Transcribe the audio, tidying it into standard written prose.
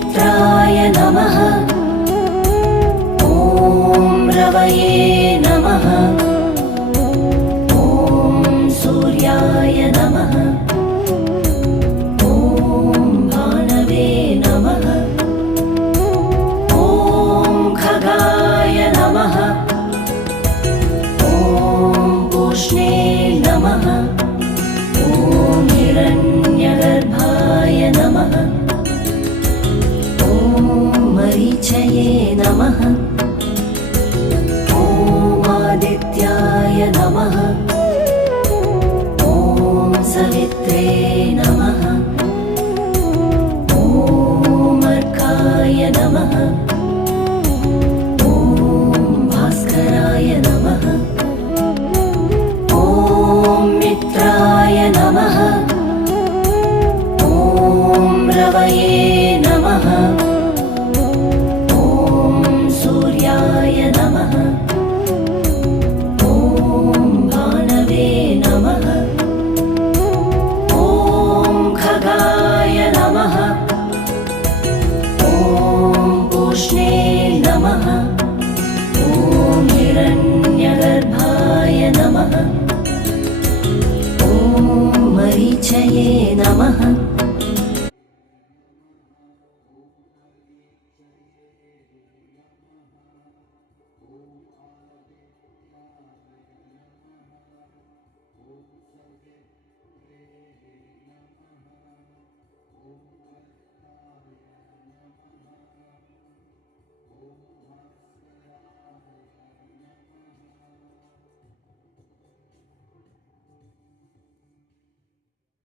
मित्राय नमः। ॐ रवये नमः। ॐ सूर्याय नमः। ॐ भानवे नमः। ॐ खगाय नमः। ॐ पूष्णे नमः। ॐ हिरण्यगर्भाय नमः। ॐ मरीचये नमः। ॐ आदित्याय नमः। ॐ सवित्रे नमः। ॐ अर्काय नमः। ॐ भास्कराय नमः। ॐ मित्राय नमः। ॐ रवये नमः। ॐ सूर्याय नमः। ॐ भानवे नमः। ॐ खगाय नमः। ॐ पूष्णे नमः। ॐ हिरण्यगर्भाय नमः। ॐ मरीचये नमः।